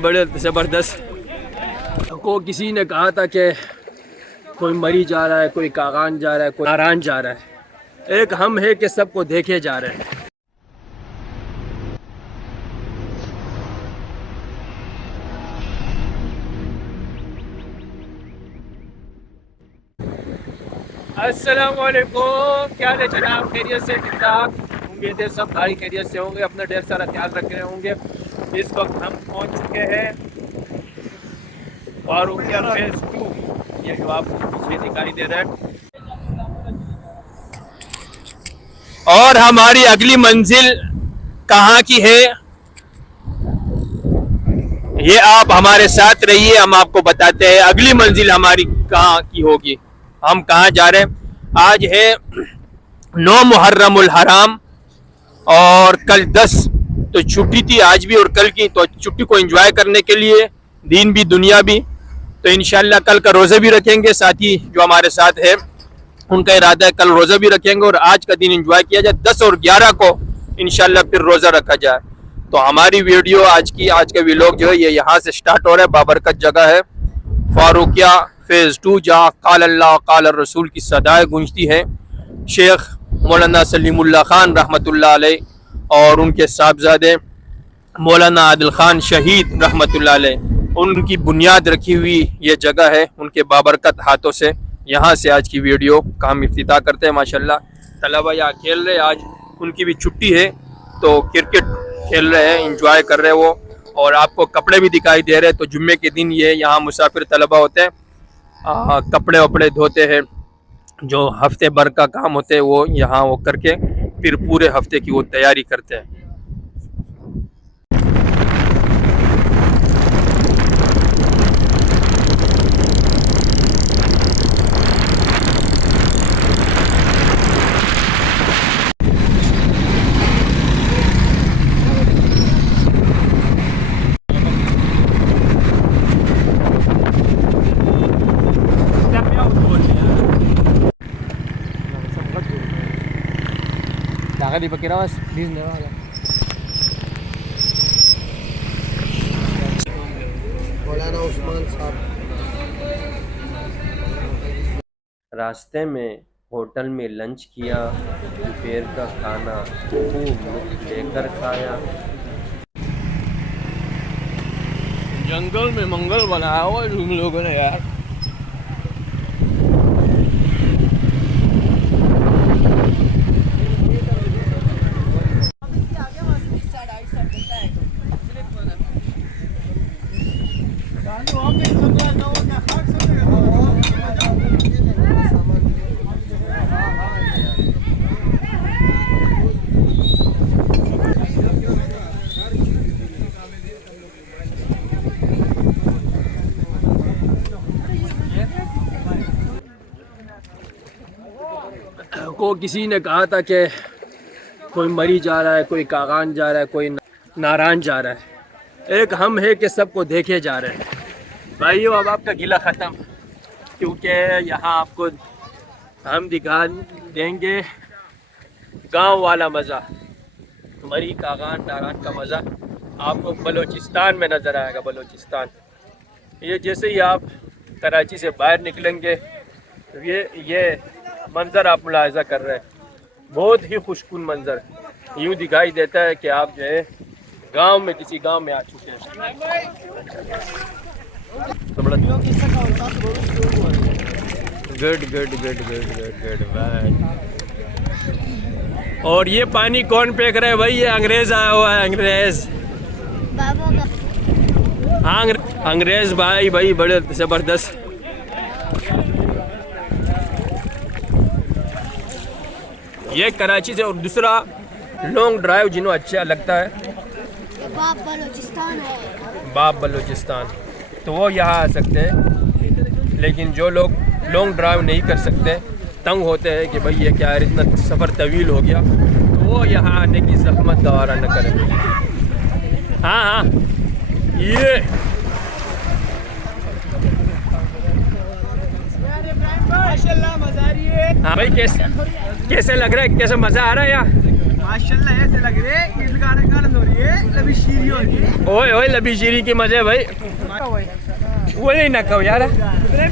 बड़े ज़बरदस्त। को किसी ने कहा था कि कोई मरी जा रहा है, कोई कागान जा रहा है, कोई नारायण जा रहा है। एक हम है कि सबको देखे जा रहे हैं। अस्सलामुअलैकुम, क्या हाल है जनाब? खैरियत से? ठीक ठाक, उम्मीद है सब भाई खैरियत से होंगे, अपना ढेर सारा ख्याल रख रहे होंगे। इस वक्त हम पहुंच चुके हैं फारूकिया फेज 2, ये जो आपको पीछे दिखाई दे रहा है। और हमारी अगली मंजिल कहाँ की है, ये आप हमारे साथ रहिए, हम आपको बताते हैं अगली मंजिल हमारी कहाँ की होगी, हम कहाँ जा रहे हैं। आज है 9 मुहर्रमुल हराम और कल 10, तो छुट्टी थी आज भी और कल की, तो छुट्टी को एंजॉय करने के लिए दीन भी दुनिया भी, तो इंशाल्लाह कल का रोज़ा भी रखेंगे। साथी जो हमारे साथ है उनका इरादा है कल रोज़ा भी रखेंगे और आज का दिन एंजॉय किया जाए। 10 और 11 को इंशाल्लाह फिर रोज़ा रखा जाए। तो हमारी वीडियो आज का व्लॉग जो है ये यहाँ से स्टार्ट हो रहा है। बाबरकत जगह है फारूकिया फेज़ 2, जहाँ काल अल्लाह काल रसूल की सदाएं गूंजती है। शेख मौलाना सलीमुल्लाह खान रहमतुल्लाह अलैह और उनके साहबजादे मौलाना आदिल खान शहीद रहमतुल्लाह अलैह, उनकी बुनियाद रखी हुई ये जगह है उनके बाबरकत हाथों से। यहाँ से आज की वीडियो का हम इफ्तिताह करते हैं। माशाल्लाह तलबा यहाँ खेल रहे हैं, आज उनकी भी छुट्टी है तो क्रिकेट खेल रहे हैं, इंजॉय कर रहे हैं वो। और आपको कपड़े भी दिखाई दे रहे हैं। तो जुम्मे के दिन ये यहाँ मुसाफिर तलबा होते हैं, कपड़े वपड़े धोते हैं, जो हफ्ते भर का काम होते हैं वो यहाँ वो करके फिर पूरे हफ्ते की वो तैयारी करते हैं। Di Pakirawas, Disney मौलाना उस्मान साहब। रास्ते में होटल में लंच किया, दोपहर का खाना खूब लेकर खाया। जंगल में मंगल बनाया हुआ तुम लोगों ने यार। को किसी ने कहा था कि कोई मरी जा रहा है, कोई कागान जा रहा है, कोई नारायण जा रहा है। एक हम है कि सबको देखे जा रहे हैं। भाइयों अब आपका गिला ख़त्म, क्योंकि यहाँ आपको हम दिखा देंगे गांव वाला मज़ा, मरी कागान नारायण का मज़ा आपको बलूचिस्तान में नज़र आएगा। बलूचिस्तान ये जैसे ही आप कराची से बाहर निकलेंगे ये मंज़र आप मुलाहिज़ा कर रहे हैं, बहुत ही खुशकुन मंज़र। यूँ दिखाई देता है कि आप जो है गांव में किसी गांव में आ चुके हैं। Good good good good good good bye. और ये पानी कौन फेंक रहा है भाई? ये अंग्रेज़ आया हुआ है, अंग्रेज़। हाँ अंग्रेज़ भाई बड़े ज़बरदस्त। ये कराची से। और दूसरा लॉन्ग ड्राइव जिन्हों अच्छा लगता है बाब बलूचिस्तान है, बाब बलूचिस्तान, तो वो यहाँ आ सकते हैं। लेकिन जो लोग लॉन्ग ड्राइव नहीं कर सकते, तंग होते हैं कि भाई ये क्या है इतना सफ़र तवील हो गया, तो वो यहाँ आने की ज़हमत गवारा न करें। हाँ ये माशाल्लाह मज़ा आ रही है। हाँ भाई कैसे लग रहा है, कैसे मज़ा आ रहा है यार? माशाल्लाह ऐसे लग रहे हैं ईद का आनंद हो रही है। ओए ओए लबी शीरी के मजे भाई वही ना कहो यार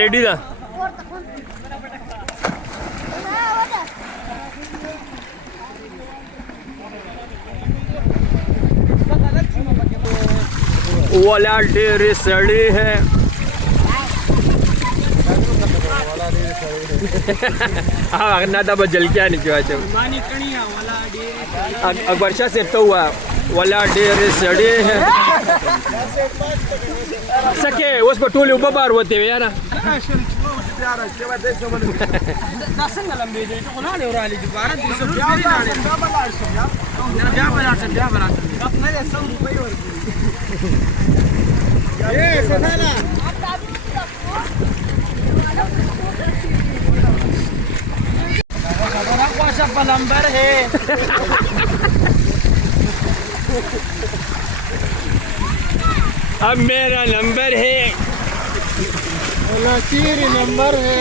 रेडी था वाला ढेर सड़ी है हाँ ना था जल क्या नहीं क्यों अकबर शाह से तो हुआ वाला ढेर सड़ी है सके उसको टोले बार होते हुए यार नंबर है अब मेरा नंबर है नंबर है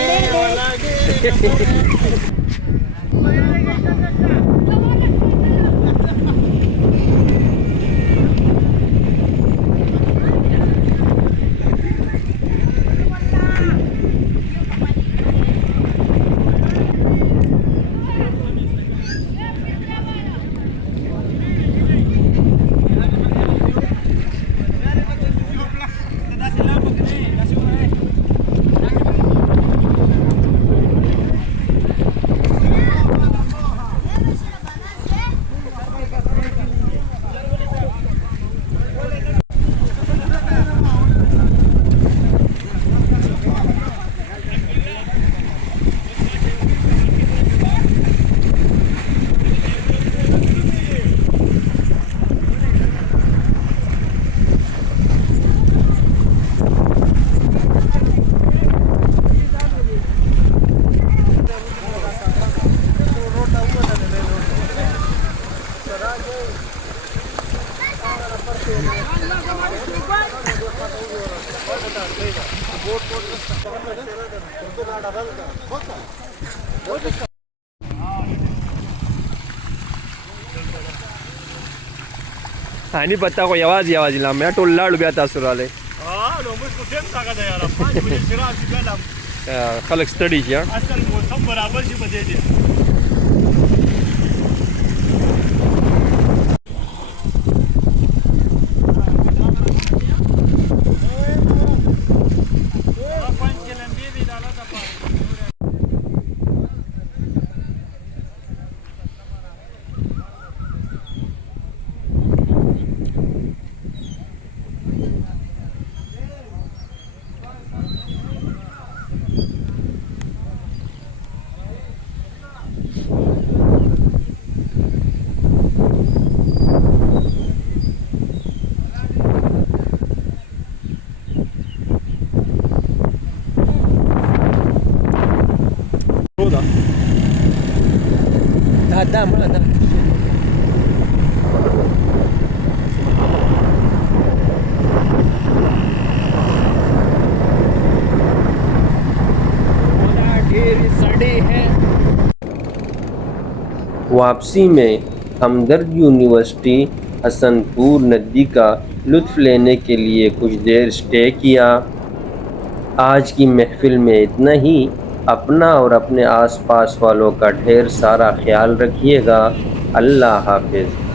आणि पत्ता को आवाज ला मैं टोल लाडू बया तासुर आले नो मुझको टेम ताका दे यार 5 बजे शराब की गलम खलक स्टडी किया असल मौसम बराबर जी बजे दे Da mă, da. वापसी में हमदर्द यूनिवर्सिटी हसनपुर नदी का लुत्फ़ लेने के लिए कुछ देर स्टे किया। आज की महफ़िल में इतना ही। अपना और अपने आसपास वालों का ढेर सारा ख्याल रखिएगा। अल्लाह हाफ़िज़।